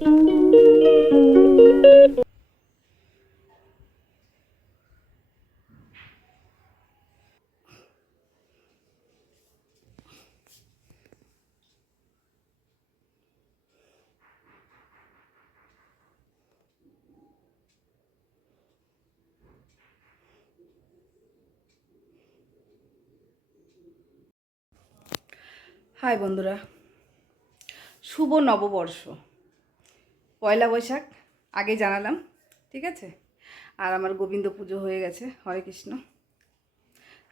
High বন্ধুরা, শুভ নববর্ষ, পয়লা বৈশাখ আগেই জানালাম, ঠিক আছে। আর আমার গোবিন্দ পুজো হয়ে গেছে, হরে কৃষ্ণ।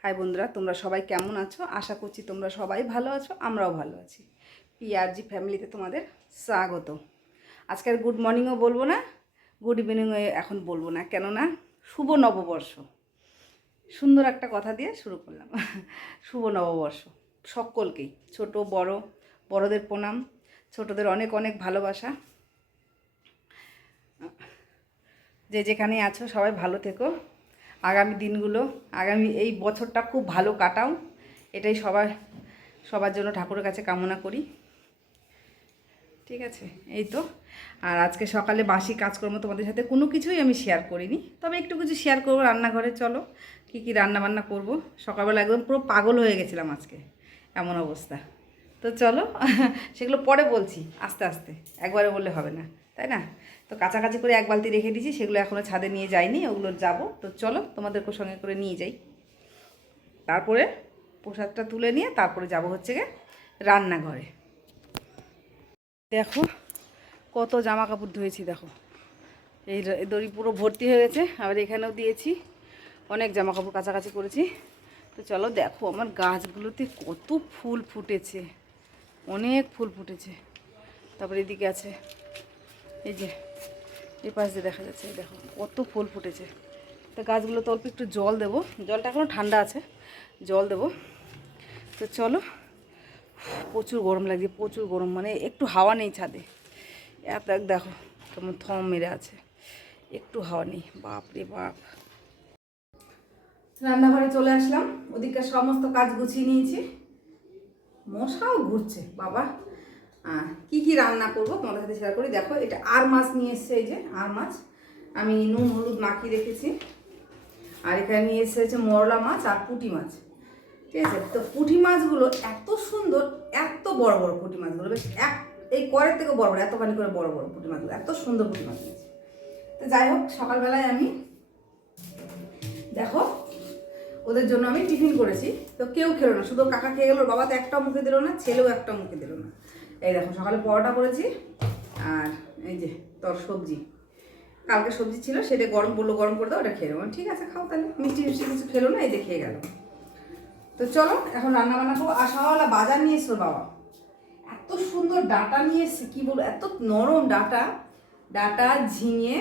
হাই বন্ধুরা, তোমরা সবাই কেমন আছো? আশা করছি তোমরা সবাই ভালো আছো, আমরাও ভালো আছি। পিআরজি ফ্যামিলিতে তোমাদের স্বাগত। আজকে আর গুড মর্নিংও বলবো না, গুড ইভিনিংও এখন বলবো না, কেননা শুভ নববর্ষ। সুন্দর একটা কথা দিয়ে শুরু করলাম। শুভ নববর্ষ সকলকেই, ছোট বড়, বড়দের প্রণাম, ছোটদের অনেক অনেক ভালোবাসা। যে যেখানে আছো সবাই ভালো থেকো, আগামী দিনগুলো, আগামী এই বছরটা খুব ভালো কাটাও, এটাই সবার জন্য ঠাকুরের কাছে কামনা করি, ঠিক আছে। এই তো। আর আজকে সকালে বাসি কাজকর্ম তোমাদের সাথে কোনো কিছুই আমি শেয়ার করিনি, তবে একটু কিছু শেয়ার করবো রান্নাঘরে। চলো কী কী রান্না বান্না করবো। সকালবেলা একদম পুরো পাগল হয়ে গেছিলাম আজকে, এমন অবস্থা। তো চলো সেগুলো পরে বলছি, আস্তে আস্তে, একবারে বললে হবে না, তাই না? তো কাছাকাছি করে এক বালতি রেখে দিয়েছি, সেগুলো এখনও ছাদে নিয়ে যাইনি, ওগুলো যাব। তো চলো তোমাদেরকে সঙ্গে করে নিয়ে যাই, তারপরে প্রসাদটা তুলে নিয়ে তারপরে যাব হচ্ছে গিয়ে রান্নাঘরে। দেখো কত জামা কাপড় ধুয়েছি, দেখো এই দড়ি পুরো ভর্তি হয়ে গেছে, আবার এখানেও দিয়েছি, অনেক জামা কাপড় কাছাকাছি করেছি। তো চলো দেখো আমার গাছগুলোতে কত ফুল ফুটেছে, অনেক ফুল ফুটেছে। তারপরে এদিকে আছে, এই যে এই পাশ দিয়ে দেখা যাচ্ছে, দেখো কত ফুল ফুটেছে। তো গাছগুলো তো অল্প একটু জল দেবো, জলটা এখনও ঠান্ডা আছে, জল দেবো। তো চলো, প্রচুর গরম লাগছে, প্রচুর গরম, মানে একটু হাওয়া নেই ছাদে, এত দেখো কেমন থম মেরে আছে, একটু হাওয়া নেই, বাপ রে বাপ। রান্নাঘরে চলে আসলাম, ওদিককার সমস্ত কাজ গুছিয়ে নিয়েছি। মশাও ঘুরছে বাবা। কি কি রান্না করবো তোমাদের সাথে শেয়ার করি। দেখো এটা আর মাছ নিয়ে এসছে, এই যে আর মাছ আমি নুন হলুদ মাখিয়ে রেখেছি। আর এখানে নিয়ে এসছে হচ্ছে মরলা মাছ আর পুঁটি মাছ, ঠিক আছে। তো পুঁটি মাছগুলো এত সুন্দর, এত বড় বড় পুঁটি মাছগুলো, বেশ এই করের থেকে বড় বড়, এতখানি করে বড় বড় পুঁটি মাছগুলো, এত সুন্দর পুঁটি মাছ নিয়েছে। তো যাই হোক, সকালবেলায় আমি দেখো ওদের জন্য আমি টিফিন করেছি। তো কেউ খেলো না, শুধু কাকা খেয়ে গেলো, বাবা তো একটাও মুখে দিল না, ছেলেও একটাও মুখে দিল না। এই দেখো সকালে পরোটা করেছি, আর এই যে তোর সবজি, কালকে সবজি ছিল, সেটা গরম বললো গরম করে দাও, ওটা খেয়ে দেবো। ঠিক আছে খাও তাহলে, মিষ্টি মিষ্টি কিছু খেলো না, এই যে খেয়ে গেল। তো চলো এখন রান্না বান্না করবো। আর সকালবেলা বাজার নিয়ে এসছো বাবা, এত সুন্দর ডাটা নিয়ে এসছে, কী বলবো, এত নরম ডাটা, ডাটা ঝিঙে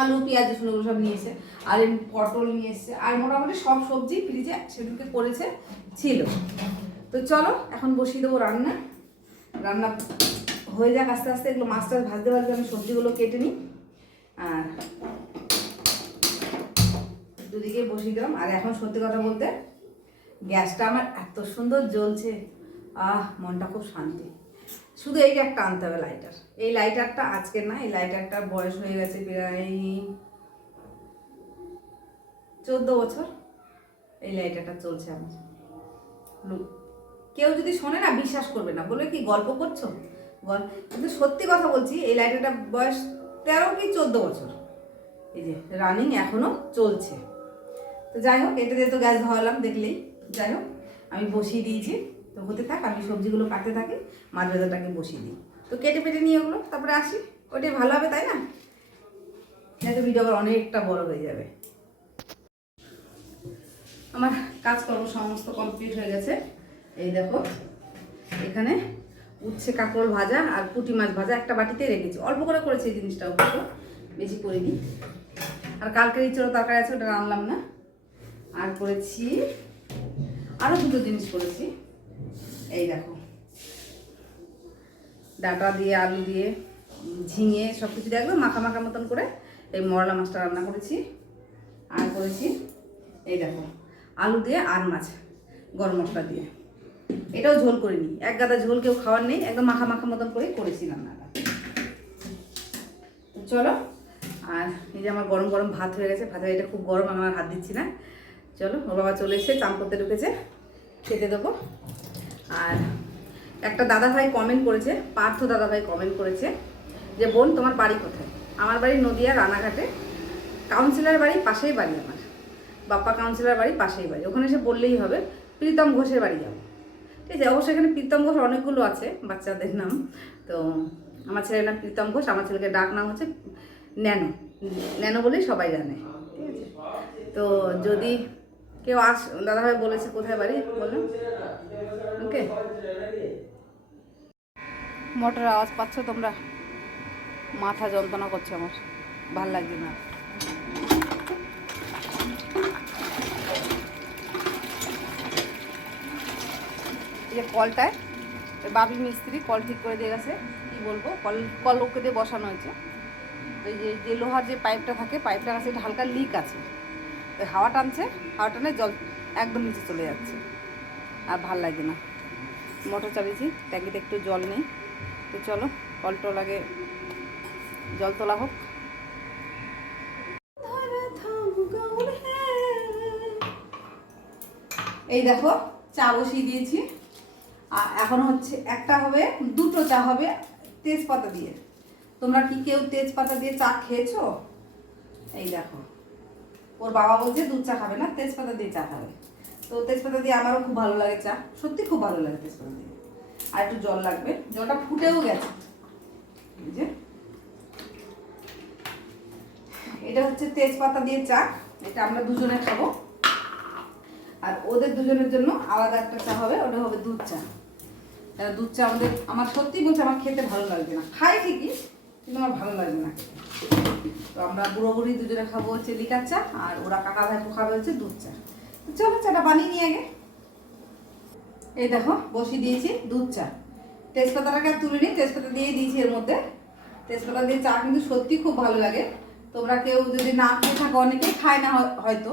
আলু পেঁয়াজ রসুন সব নিয়ে এসে, আর পটল নিয়ে এসছে, আর মোটামুটি সব সবজি ফ্রিজে সেদিনকে করেছে ছিল। তো চলো এখন বসিয়ে দেবো রান্না। রান্না হয়ে যাক আস্তে আস্তে, এগুলো মাছ টাছ ভাজতে ভাজতে আমি সবজিগুলো কেটে নিই। আর দুদিকে বসিয়ে দিলাম। আর এখন সত্যি কথা বলতে গ্যাসটা আমার এত সুন্দর জ্বলছে, মনটা খুব শান্তি। শুধু এইটা একটা আনতে হবে লাইটার, এই লাইটারটা আজকের না, এই লাইটারটার বয়স হয়ে গেছে প্রায় 14 বছর এই লাইটারটা চলছে আমার। কেউ যদি শোনে না বিশ্বাস করবে না, বলবে কি গল্প করছো, কিন্তু সত্যি কথা বলছি, এই লাইটারটার বয়স 13 কি 14 বছর, এই যে রানিং এখনো চলছে। তো যাই হোক, এটা দিয়ে তো গ্যাস ধরালাম দেখলেই। যাই হোক আমি বসিয়ে দিয়েছি, তো হতে থাক, আমি সবজিগুলো কাটতে থাকি, মাছ ভাজাটাকে বসিয়ে দিই। তো কেটে পেটে নিয়ে ওগুলো তারপরে আসি, ওটাই ভালো হবে, তাই না? তো ভিডিও আবার অনেকটা বড় হয়ে যাবে। আমার কাজকর্ম সমস্ত কমপ্লিট হয়ে গেছে। এই দেখো এখানে উচ্ছে কাঁকরোল ভাজা আর পুঁটি মাছ ভাজা একটা বাটিতে রেখেছি, অল্প করে করেছি এই জিনিসটা, অবশ্য বেশি করিনি। আর কালকের ইঁচড় তরকারি আছে, ওটা রান্নাম না। আর করেছি আরও দুটো জিনিস করেছি, এই দেখো ডাঁটা দিয়ে আলু দিয়ে ঝিঙে সব কিছু দিয়ে একদম মাখা মাখা মতন করে এই মরলা মাছটা রান্না করেছি। আর করেছি এই দেখো আলু দিয়ে আর মাছ গরম মশলা দিয়ে, এটাও ঝোল করিনি, এক গাদা ঝোল কেউ খাওয়ার নেই, একদম মাখা মাখা মতন করে করেছি রান্নাটা। চলো, আর এই যে আমার গরম গরম ভাত হয়ে গেছে, ভাতের এটা খুব গরম, আমি আর হাত দিচ্ছি না। চলো, ওর বাবা চলে এসে চান করতে ঢুকেছে, খেতে দেবো। আর একটা দাদাভাই কমেন্ট করেছে, পার্থ দাদাভাই কমেন্ট করেছে যে বোন তোমার বাড়ি কোথায়? আমার বাড়ি নদিয়া রানাঘাটে, কাউন্সিলর বাড়ি পাশেই বাড়ি আমার, বাপ্পা কাউন্সিলর বাড়ি পাশেই বাড়ি। ওখানে এসে বললেই হবে প্রীতম ঘোষের বাড়ি যাবো, ঠিক আছে? অবশ্যই এখানে প্রীতম ঘোষ অনেকগুলো আছে বাচ্চাদের নাম, তো আমার ছেলের নাম প্রীতম ঘোষ, আমার ছেলেকে ডাক নাম হচ্ছে ন্যানো, ন্যানো বলেই সবাই জানে, ঠিক আছে? তো যদি কেউ দাদাভাই বলেছে কোথায় বাড়ি বললাম, ওকে। মোটরের আওয়াজ পাচ্ছ তোমরা? মাথা যন্ত্রণা করছে আমার, ভাল লাগছে না। এই যে কলটায় বাপি মিস্ত্রি কল ঠিক করে দিয়ে গেছে, কি বলবো, কল ওকে দিয়ে বসানো হয়েছে। ওই যে লোহার যে পাইপটা থাকে, পাইপটার কাছে একটা হালকা লিক আছে, তো হাওয়া টানছে, হাওয়া টানে জল একদম নিচে চলে যাচ্ছে, আর ভাল লাগে না। মোটর চালিয়েছি, ট্যাঙ্কিতে একটু জল নেই, তো চলো কল টল আগে জল তোলা হোক। এই দেখো চা বসিয়ে দিয়েছি, আর এখন হচ্ছে একটা হবে, দুটো চা হবে তেজপাতা দিয়ে। তোমরা কি কেউ তেজপাতা দিয়ে চা খেয়েছো? এই দেখো, ওর বাবা বলছে দুধ চা খাবে না, তেজপাতা দিয়ে চা খাবে। তো তেজপাতা দিয়ে আমারও খুব ভালো লাগে চা, সত্যি খুব ভালো লাগে তেজপাতা দিয়ে। আর একটু জল লাগবে, জলটা ফুটেও গেছে। এই যে এটা হচ্ছে তেজপাতা দিয়ে চা, এটা আমরা দুজনে খাবো, আর ওদের দুজনের জন্য আলাদা একটা চা হবে, ওটা হবে দুধ চা। দুধ চা আমার সত্যি বলছে আমার খেতে ভালো লাগবে না, খাই ঠিকই কিন্তু আমার ভালো লাগবে না। তো আমরা বুড়ো বুড়ি দুজনে খাবো হচ্ছে লিকার চা, আর ওরা কাকা ভাইপো খাবে হচ্ছে দুধ চা। তো চলো চাটা বানিয়ে নিয়ে আগে। এই দেখো বসিয়ে দিয়েছি দুধ চা, তেজপাতাটাকে তুলে নিই, তেজপাতা দিয়ে দিয়েছি এর মধ্যে। তেজপাতা দিয়ে চা কিন্তু সত্যি খুব ভালো লাগে। তোমরা কেউ যদি না খেয়ে থাকো, অনেকেই খায় না হয়তো,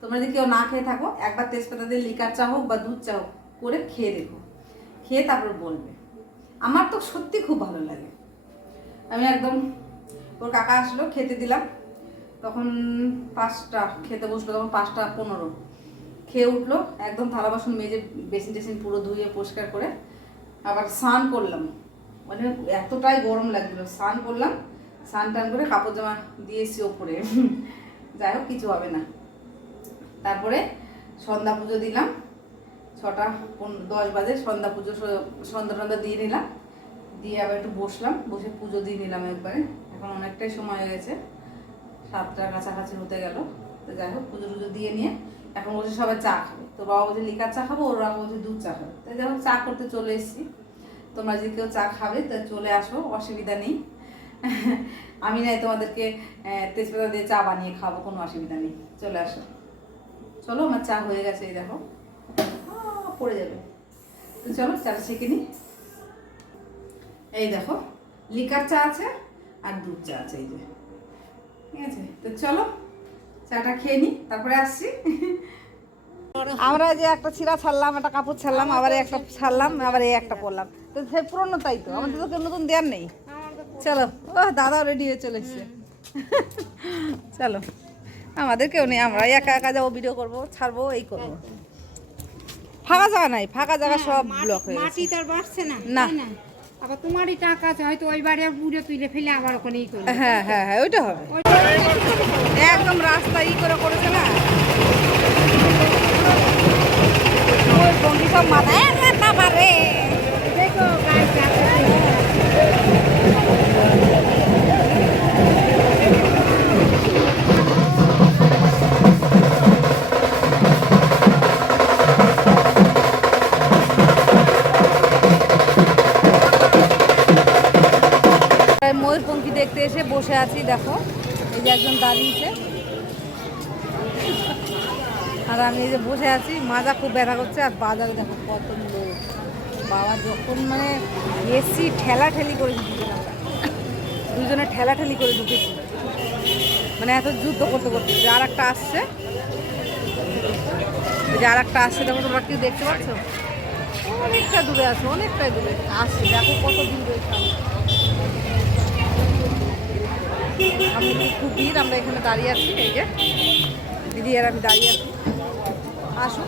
তোমরা যদি কেউ না খেয়ে থাকো, একবার তেজপাতা দিয়ে লিকার চা হোক বা দুধ চা হোক করে খেয়ে দেখো, খেয়ে তারপর বলবে। আমার তো সত্যি খুব ভালো লাগে। আমি একদম, ওর কাকা আসলো, খেতে দিলাম, তখন 5টা খেতে বসলো, তখন 5:15 খেয়ে উঠলো, একদম থালা বাসন মেজে বেসিন টেসিন পুরো ধুয়ে পরিষ্কার করে আবার স্নান করলাম। মানে এতটাই গরম লাগছিল, স্নান করলাম, স্নান টান করে কাপড় জামা দিয়েছি ওপরে, যাই হোক কিছু হবে না। তারপরে সন্ধ্যা পুজো দিলাম, 6:10 বাজে সন্ধ্যা পুজো, সন্ধ্যা দিয়ে নিলাম, দিয়ে আবার একটু বসলাম, বসে পুজো দিয়ে নিলাম একবারে। এখন অনেকটাই সময় হয়ে গেছে, 7টার কাছাকাছি হতে গেল। তো যাই হোক পুজো টুজো দিয়ে নিয়ে এখন বসে সবাই চা খাবে। তো বাবা বলছে লিকার চা খাবো, ওর বাবা বলছে দুধ চা খাবে। তো যাই হোক চা করতে চলে এসেছি। তোমরা যদি কেউ চা খাবে তো চলে আসো, অসুবিধা নেই। আমি নাই তোমাদেরকে তেজপাতা দিয়ে চা বানিয়ে খাবো, কোনো অসুবিধা নেই, চলে আসো। চলো আমার চা হয়ে গেছে, এই দেখো পড়ে যাবে। তো চলো চাটা ছেঁকে নিই। এই দেখো লিকার চা আছে আর দুধ চা আছে, এই যে, ঠিক আছে? তো চলো চাটা খেয়ে নিই, তারপরে আসছি। আমরা যে একটা ছিঁড়া ছাড়লাম, একটা কাপড় ছাড়লাম, আবার একটা ছাড়লাম, আবার এই একটা পরলাম, তো সে পুরনো, তাই তো আমাদের তো কেউ নতুন দেওয়ার নেই। চলো, ও দাদাও রেডি হয়ে চলে এসছে। চলো, আমাদের কেউ নেই, আমরা একা একা যাবো, ভিডিও করবো, ছাড়বো, এই করবো। ফাঁকা জায়গা নাই, ফাঁকা জায়গা সব ব্লক হয়ে গেছে। মাটি তার বাড়ছে না, না আবার তোমারই টাকা আছে, হয়তো ওই বাড়ি বুড়ে তুলে ফেলে আবার ওখানেই করবে। হ্যাঁ হ্যাঁ হ্যাঁ, ওইটা হবে। একদম রাস্তা করে করেছে না, ওই বন্ধু সব মাথায় পারে। দেখো গাছ ময়ূরপঙ্খী দেখতে এসে বসে আছি, দেখো এই যে একজন দাঁড়িয়েছে, আর আমি এই যে বসে আছি, মাজা খুব ব্যথা করছে। আর বাজারে দেখো কত লোক, বাবা যখন মানে এসি ঠেলাঠেলি করে ঢুকেছি, আমরা দুজনে ঠেলাঠেলি করে ঢুকেছি, মানে এত যুদ্ধ করতে করতে। যে আর একটা আসছে, দেখো তোমরা কেউ দেখতে পাচ্ছ, অনেকটা দূরে আছে, অনেকটাই দূরে আসছে, দেখো কত দূর রয়েছে। খুব ভিড়, আমরা এখানে দাঁড়িয়ে আছি। এই যে দিদি আর আমি দাঁড়িয়ে আছি, আসুন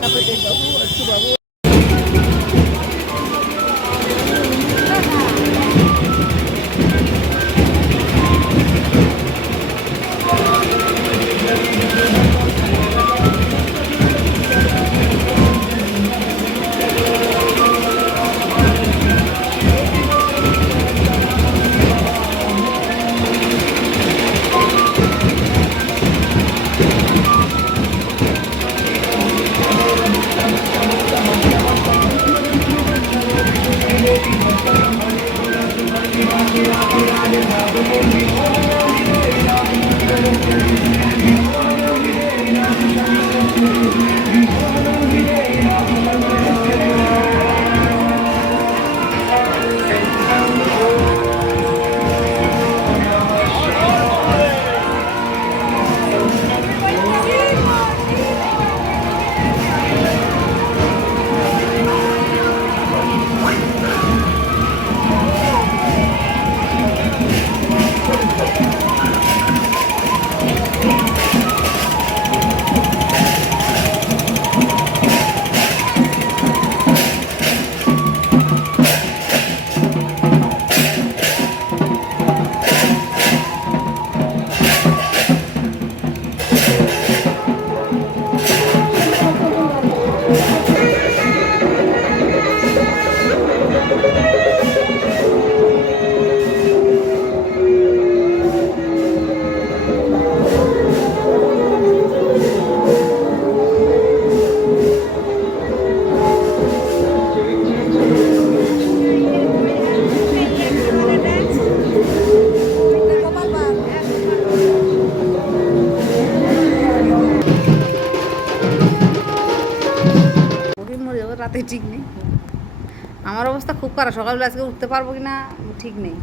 তারপরে দেখবো একটু বাবু। রাতে ঠিক নেই, আমার অবস্থা খুব খারাপ। সকালবেলা আজকে উঠতে পারবো কি না ঠিক নেই,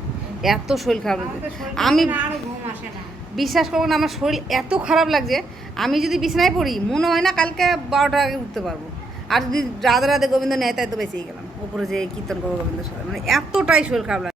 এত শরীর খারাপ লাগছে। আমি আরো ঘুম আসে না। বিশ্বাস করবো না, আমার শরীর এত খারাপ লাগছে, আমি যদি বিছানায় পড়ি মনে হয় না কালকে 12টার আগে উঠতে পারবো। আর যদি রাধে রাধে গোবিন্দ নেয় তাই তো বেঁচেই গেলাম, উপরে যে কীর্তন করবো গোবিন্দের সাথে, মানে এতটাই শরীর খারাপ লাগে।